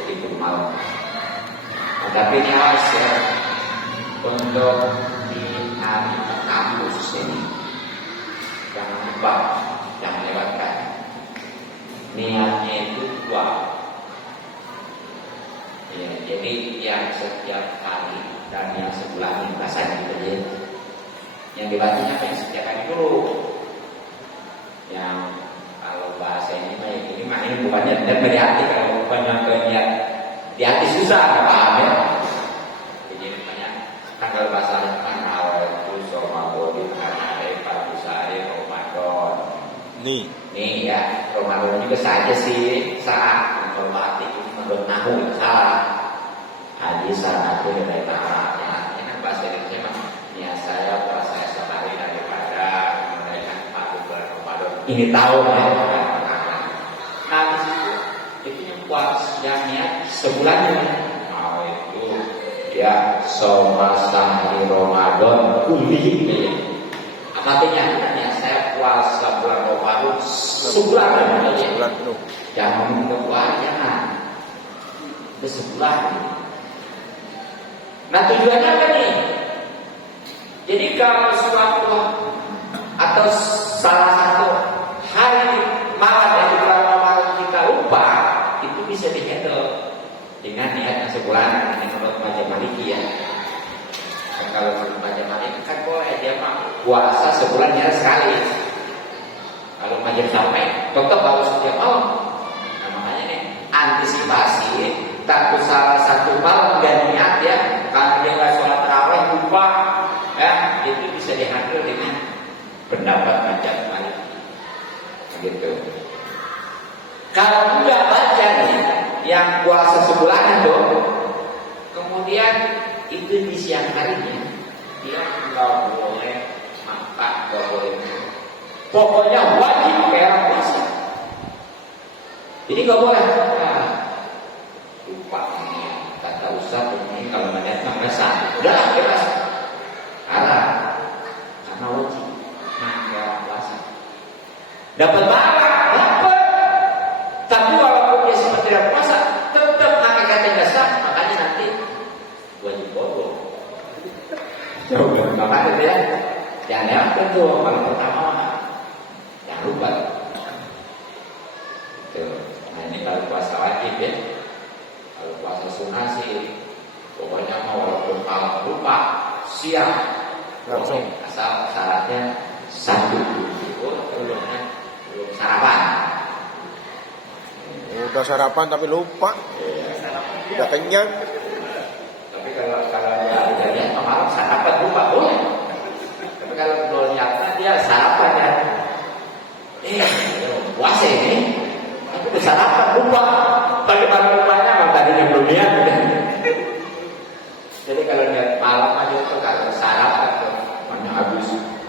itu malam. Nah, tapi ini awas ya, untuk di hari kampus ini jangan lupa, jangan lewatkan. Niatnya itu dua. Ya, jadi yang setiap hari dan yang sebulan ini rasanya gitu ya. Yang dibacanya apa yang setiap hari dulu. Yang kalau bahasa ini mah ini bukannya dari hati, kalau bukannya ke niat di hati susah, nggak paham ya. Jadi banyak kan kalau bahasanya kan awal itu Ramadan ada Fardusari Ramadan. Nih ya, Ramadan juga saja sih saat menghormati menurut nahu salah. Haji saat itu dari Arabnya, ini kan bahasa Indonesia mah. Ya saya puasa sehari daripada menunaikan 4 bulan Ramadan. Ini tahun ya. Nah itu yang puas yang niat sebulannya. Nah itu ya somasa Ramadan kuli. Apa artinya? Ya saya puasa bulan Ramadan sebulan aja. Bulan penuh. Jangan menunggu jangan. Itu sebulan. Nah tujuannya apa nih? Jadi kalau suatu atau salah satu hari malam dari bulan Ramadan kita lupa, itu bisa dihandle dengan niat yang sebulan. Ini menurut mazhab Maliki ya. Dan kalau menurut mazhab Maliki kan boleh dia mah puasa sebulan ya sekali. Kalau mazhab sampai tetap harus setiap malam. Nah makanya nih antisipasi takut salah satu malam dan niat ya. Kalau dia nggak sholat tarawih lupa. Ya, itu bisa dihandle dengan pendapat mazhab Maliki. Gitu. Kalau enggak baca nih, yang puasa sebulan itu, kemudian itu di siang harinya dia nggak boleh makan, nggak boleh minum. Pokoknya wajib kayak puasa. Jadi nggak boleh. Nah, lupa ini, kata Ustaz ini kalau melihat nggak sah. Udahlah bebas. Karena wajib makan puasa. Dapat pahala, dapat. Tapi walaupun dia sempat tidak puasa, tetap hakikatnya nggak sah. Makanya nanti wajib bodoh. Makanya dia jangan lewatkan tuh. Kalau pertama jangan lupa. Tuh. Nah ini kalau puasa wajib ya. Kalau puasa sunnah sih, pokoknya mau walaupun malam lupa, siang langsung asal syaratnya satu belum sarapan. Udah sarapan tapi lupa. Udah kenyang. Tapi kalau dia malam sarapan lupa boleh. Tapi kalau belum nyata dia sarapan ya. Puasa ini. Tapi udah sarapan lupa. Bagaimana lupanya? Memang tadinya belum niat. Jadi kalau niat malam aja itu kalau sarapan tuh banyak habis,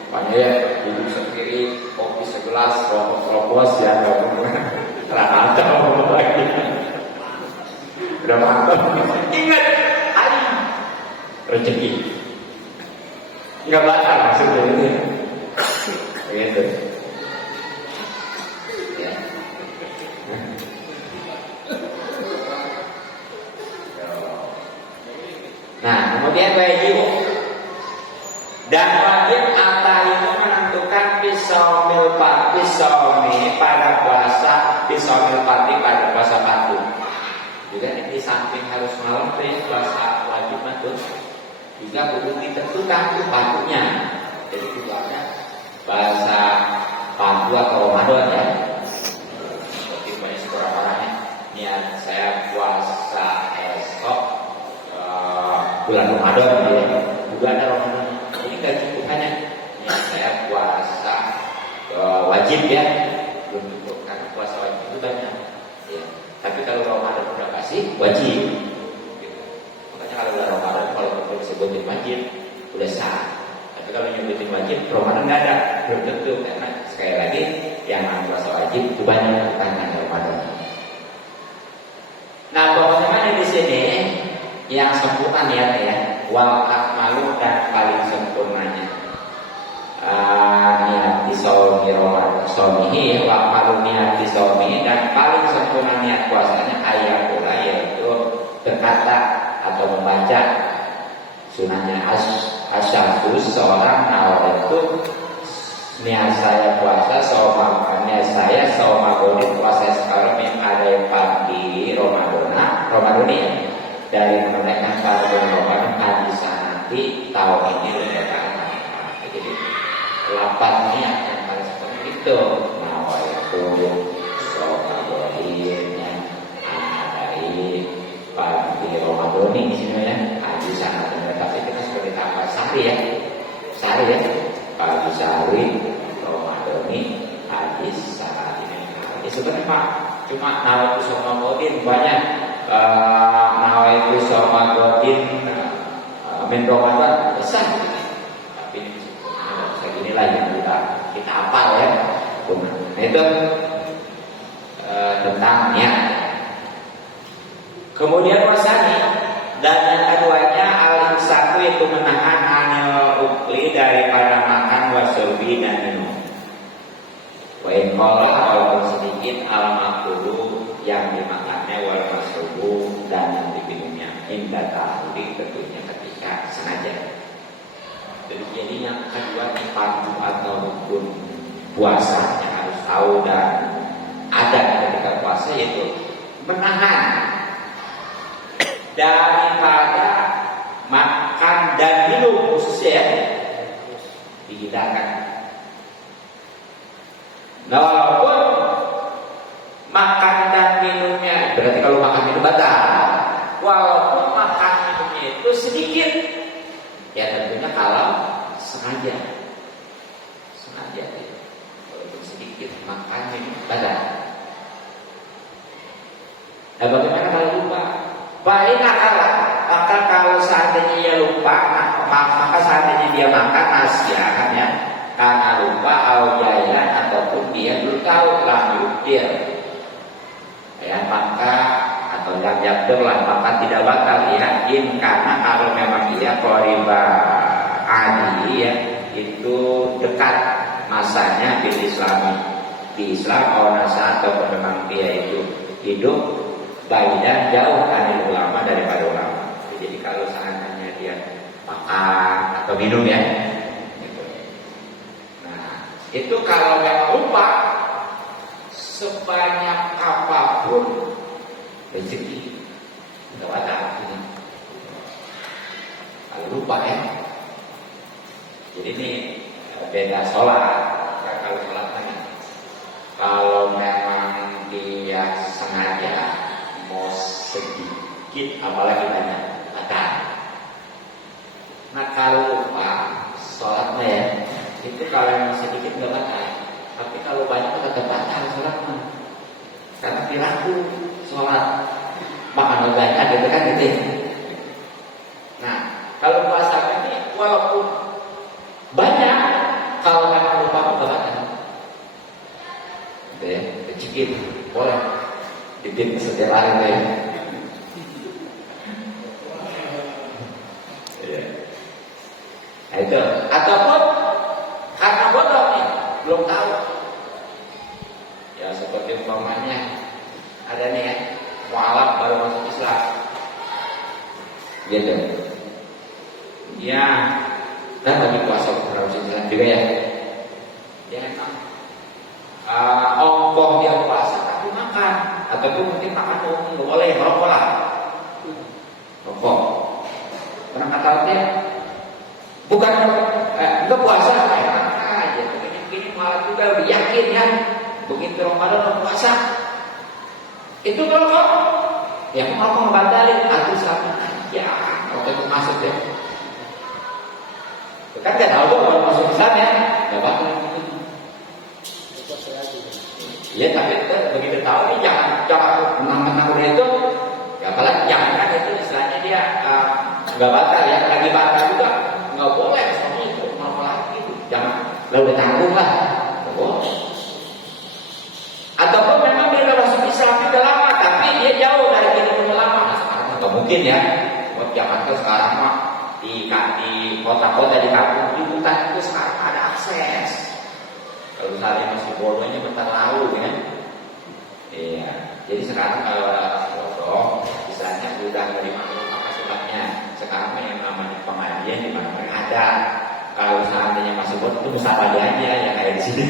banyak ya duduk sendiri, kopi segelas, rokok ya nggak tahu lagi. Udah mantap. Ingat hari rezeki. Nggak batal maksudnya ini. Begitu. Ya. Nah, kemudian wajib dan wajib itu menentukan pisaumil pada puasa pisaumil pati pada puasa patu. Juga di samping harus malam puasa wajib itu juga perlu ditentukan tuh patunya. Jadi tujuannya puasa patu atau Ramadan ya. Seperti banyak orang-orangnya niat saya puasa esok bulan Ramadan ya. Bulan Ramadan ini nggak cukup hanya ya, saya puasa wajib ya, belum cukup karena puasa wajib itu banyak ya. Tapi kalau Ramadan udah kasih wajib gitu. Makanya kalau bulan Ramadan kalau kita disebut rutin wajib, Ramadan nggak ada, belum tentu karena sekali lagi yang puasa wajib itu banyak karena Ramadan. Nah, bagaimana di sini yang sempurna niatnya ya, wal akmalu dan paling sempurnanya niat di saumi Ramadan, saumihi wa akmalu niat di saumihi dan paling sempurna niat puasanya ayatullah yaitu berkata atau membaca sunahnya asyhadu seorang nawar itu niat saya puasa niat saya saumagodin puasa sekarang yang ada pagi Ramadani dari menunaikan tahun Ramadan hadis nanti tahun ini lebaran. Jadi lapan niat yang paling seperti itu nawar itu saumagodin yang dari pagi Ramadani di sini ya hadis nanti tapi kita seperti apa sehari ya pagi sehari Ramadani hadis saat ini sebenarnya Pak cuma nawaitu saumagodin banyak nawaitu saumagodin min Ramadan besar tapi seginilah yang kita hafal ya nah, itu tentang niat. Kemudian wasani dan yang keduanya al-imsaku yaitu menahan anil ukli daripada makan wasurbi dan minum. Wa in qala walaupun sedikit al-makulu yang dimakannya wal masrubu dan yang diminumnya inda ta'udi tentunya ketika sengaja. Jadi yang kedua dipandu atau rukun puasa yang harus tahu dan ada ketika puasa yaitu menahan daripada makan dan minum khususnya dihindarkan. Nah, walaupun makan dan minumnya berarti kalau makan minum batal. Walaupun makan minumnya itu sedikit, ya tentunya kalau sengaja, walaupun sedikit makan minum batal. Nah, bagaimana kalau lupa? Baik maka kalau seandainya dia lupa, maka seandainya dia makan nasihat ya, karena lupa aujaya ataupun dia belum tahu lanjutir, ya maka atau yakdirlah maka tidak bakal ya, karena kalau memang dia qoriba adi ya itu dekat masanya di Islam nasa atau memang dia itu hidup baidan jauh dari ulama daripada ulama. Jadi kalau seandainya dia makan atau minum ya, gitu. Nah itu kalau yang lupa sebanyak apapun rezeki nggak ada artinya. Kalau lupa ya, jadi ini beda sholat. Kalau sholat tadi, kalau memang dia sengaja mau sedikit apalagi banyak batal. Nah kalau lupa sholatnya ya itu kalau yang sedikit nggak batal, tapi kalau banyak tetap batal sholatnya karena perilaku sholat makan banyak gitu kan gitu. Nah kalau puasa ini walaupun banyak kalau memang lupa nggak batal, gitu ya, sedikit boleh. Bikin setiap hari ya. Nah itu ataupun karena bodoh nih belum tahu ya seperti umpamanya ada nih ya mualaf baru masuk Islam gitu ya kan lagi puasa harus Islam juga ya ongkoh dia puasa tapi makan ataupun mungkin makan nggak boleh merokok lah rokok pernah kata dia bukan nggak puasa enak aja begini malah juga lebih yakin ya begitu Ramadan puasa itu rokok yang merokok ngebatalin atau sama aja rokok itu masuk ya kan nggak tahu kalau masuk ke sana ya nggak bakal ya tapi begitu tahu nih jangan menang-menang udah itu ya apalagi jangan kan itu istilahnya dia nggak batal ya lagi batal juga nggak boleh suami itu mau lagi itu udah tanggung lah. Oh. Ataupun memang dia udah masuk Islam udah lama, tapi dia jauh dari kita udah lama. Nah, sekarang nggak mungkin ya. Buat Jakarta sekarang mah di kota-kota di kampung di hutan itu sekarang ada akses. Kalau misalnya masih bodohnya bentar lalu ya. Iya. Jadi sekarang kalau bodoh, misalnya udah menerima apa sebabnya. Sekarang yang namanya pengajian di mana ada. Kalau seandainya masih bodoh itu besar aja yang kayak di sini.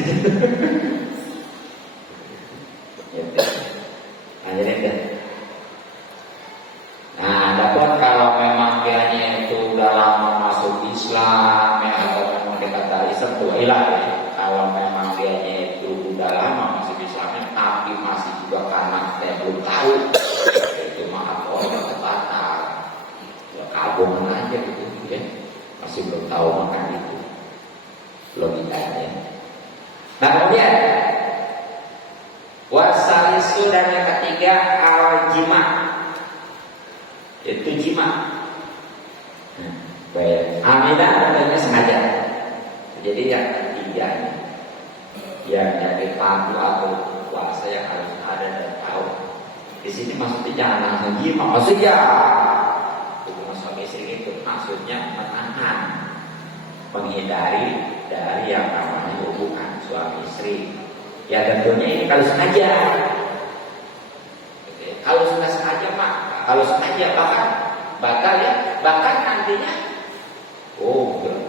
Nah, dapat kalau memang dianya itu udah lama masuk Islam ya, atau memang kita dari Islam itu hilang ya. Kalau memang dianya itu udah lama masuk Islamnya, tapi masih juga karena saya belum tahu, itu maaf orang kebatal, ya kabung aja gitu ya, masih belum tahu makan itu logikanya. Nah kemudian wasalisu dan yang ketiga al-jima, itu jima. Baik, amidah tentunya sengaja. Jadi yang ketiga yang jadi pandu atau puasa yang harus ada dan tahu. Di sini maksudnya jangan langsung jima, maksudnya hubungan suami istri itu maksudnya menahan, menghindari dari yang namanya hubungan suami istri. Ya tentunya ini kalau sengaja. Kalau sudah sengaja Pak, kalau sengaja bahkan batal ya, bahkan nantinya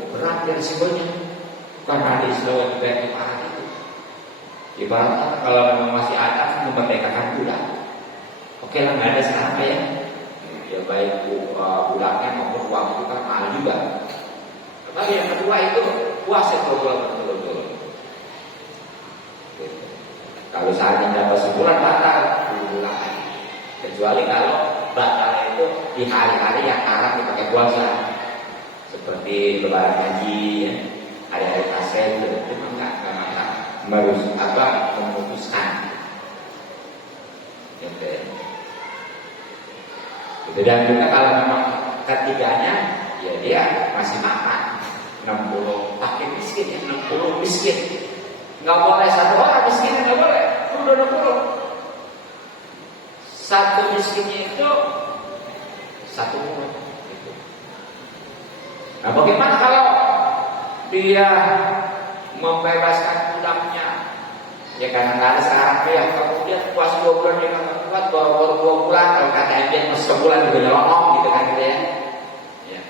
berat ya risikonya. Bukan hadis lewat baik parah itu. Ibaratnya kalau memang masih ada memerdekakan budak. Oke lah nggak ada sekarang ya. Ya baik budaknya maupun uang itu kan mahal juga. Tapi yang kedua itu puasa betul-betul. Kalau seandainya dapat sebulan batal, bulan. Kecuali kalau batal itu di hari-hari yang haram dipakai puasa, seperti lebaran haji, ya, hari-hari tasawuf itu enggak memutuskan. Gitu. Dan juga kalau memang ketiganya, ya dia masih makan 60 pakai miskin ya 60 miskin. Nggak boleh satu orang miskin, nggak boleh. Udah 60. Satu miskinnya itu satu mulut. Gitu. Nah, bagaimana kalau dia membebaskan budaknya? Ya karena nggak ada sekarang ya. Kemudian puasa 2 bulan dia nggak kuat, baru 2 bulan. Kalau kata MPN masih sebulan juga nyelonong gitu kan gitu ya. Ya.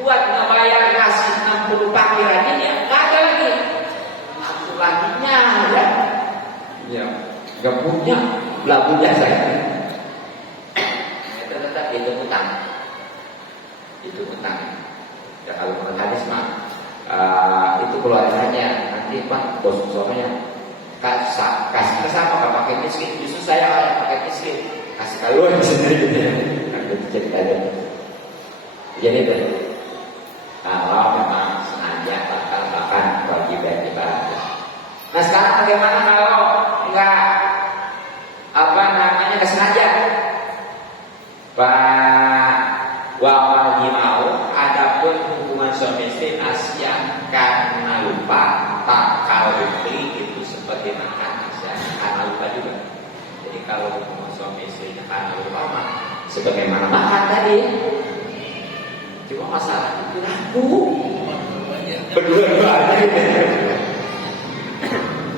Kuat nggak bayar ngasih 60 panggilan ini ya nggak ada lagi. Laginya ya nggak punya lagunya saya tetap itu utang ya kalau menurut hadis mah itu keluarganya nanti Pak bos suaminya kasih ke sama Pak pakai miskin justru saya yang pakai miskin kasih kaluan sendiri gitu ya itu ceritanya jadi itu kalau memang sengaja bahkan kewajiban ibadah. Nah sekarang bagaimana kalau enggak nggak sengaja? Wa mau adapun hubungan suami istri nasian karena lupa tak kalbi itu seperti makan nasian karena lupa juga. Jadi kalau hubungan suami istri karena lupa mah sebagaimana makan tadi. Cuma masalah itu ragu. Berdua-duanya.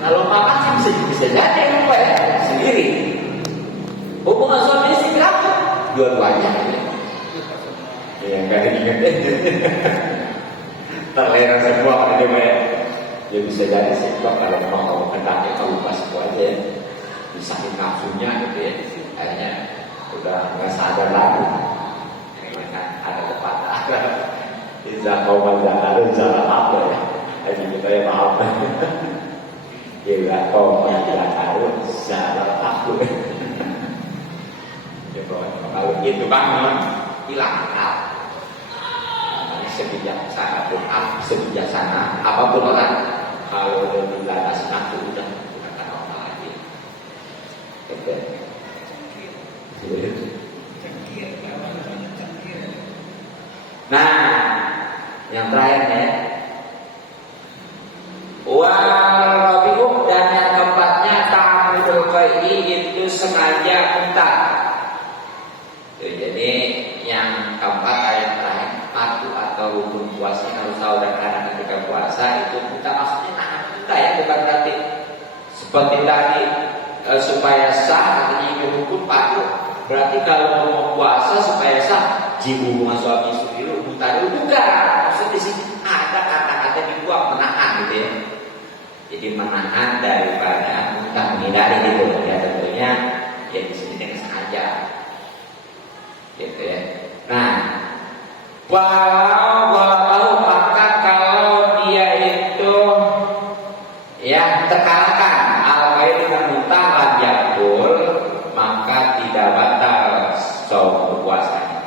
Kalau makan kan bisa jadi lupa ya sendiri. Hubungan suami istri berapa? Dua-duanya. Ya nggak ada ingat. Terlena semua pada dia. Ya bisa jadi sebab kalau mau hendaknya kalau lupa semua aja. Bisa nafsunya gitu ya. Akhirnya udah nggak sadar lagi. Kan ada pepatah. Iza kau ada jalan apa ya? Ini kita yang maaf. Jika kau tidak tahu jalan aku. Kalau itu bangun hilang akal. Sebijaksana apapun orang kalau lebih lantas aku udah bukan apa lagi. Nah, yang terakhir ya, atau rukun puasanya harus tahu dan anak ketika puasa itu kita maksudnya nahan kita ya, bukan berarti seperti tadi supaya sah artinya itu rukun patuh. Berarti kalau mau puasa supaya sah hubungan suami istri dulu muntah dulu, bukan. Maksud di sini ada kata-kata dibuang menahan gitu ya. Jadi menahan daripada muntah, menghindari gitu ya, tentunya ya di sini dengan sengaja gitu ya. Nah, walau maka kalau dia itu ya terkalahkan al-qaid dengan muntah lanjakul, maka tidak batal saum puasanya.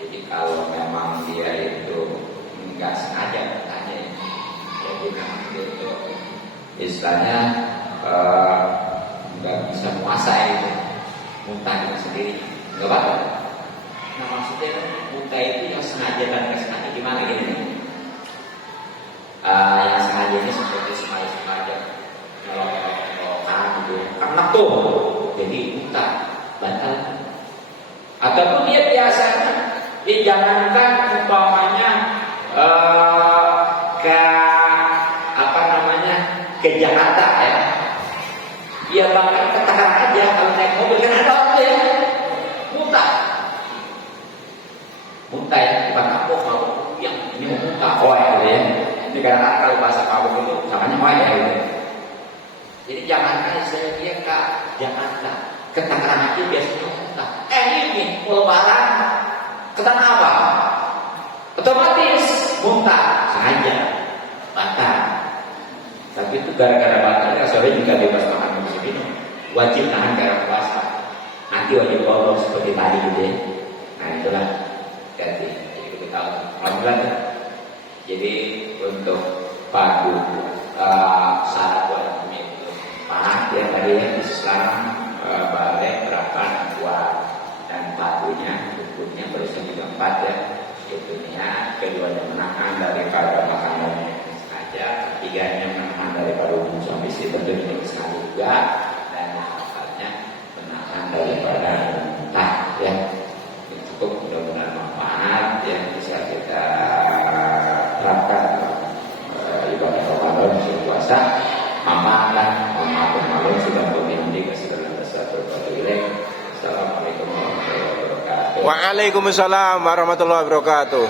Jadi kalau memang dia itu enggak sengaja muntahnya ya bukan itu istilahnya enggak bisa puasa itu muntahnya sendiri enggak batal. Nah maksudnya muntah itu yang sengaja dan nggak sengaja gimana gini nih? Yang sengaja ini seperti sengaja nyolok-nyolokan gitu, karena tuh jadi muntah batal. Ataupun dia biasanya, dia jangankan umpamanya ke apa namanya ke Jakarta ya, dia bahkan ke Tangerang aja kalau naik mobil kan ada orang ya muntah. Muntah ya, bukan mabuk yang ini muntah, gitu ya. Ini karena kalau bahasa mabuk itu namanya ya gitu. Jadi jangankan istilahnya dia ke Jakarta, ke Tangerang aja biasanya muntah. Ini mau lebaran ke Tanah Abang, otomatis muntah sengaja batal. Tapi itu gara-gara batalnya sore juga bebas makan minum, wajib nahan gara puasa. Nanti wajib bolos seperti tadi gitu ya. Nah itulah. Jadi kita alhamdulillah. Jadi untuk padu syarat wajib itu Pak ya tadi ya Islam balik berapa kuat dan padunya hukumnya berusaha juga 4 ya. Itunya keduanya menahan daripada makanan yang sengaja, ketiganya menahan daripada hubungan suami istri tentu ini sekali juga, dan asalnya menahan daripada muntah ya. Cukup mudah-mudahan manfaat yang bisa kita terapkan ibadah Ramadan musim puasa. Maaf sudah bermimpi kesedaran besar berbagai. Assalamualaikum warahmatullahi wabarakatuh. Waalaikumsalam warahmatullahi wabarakatuh.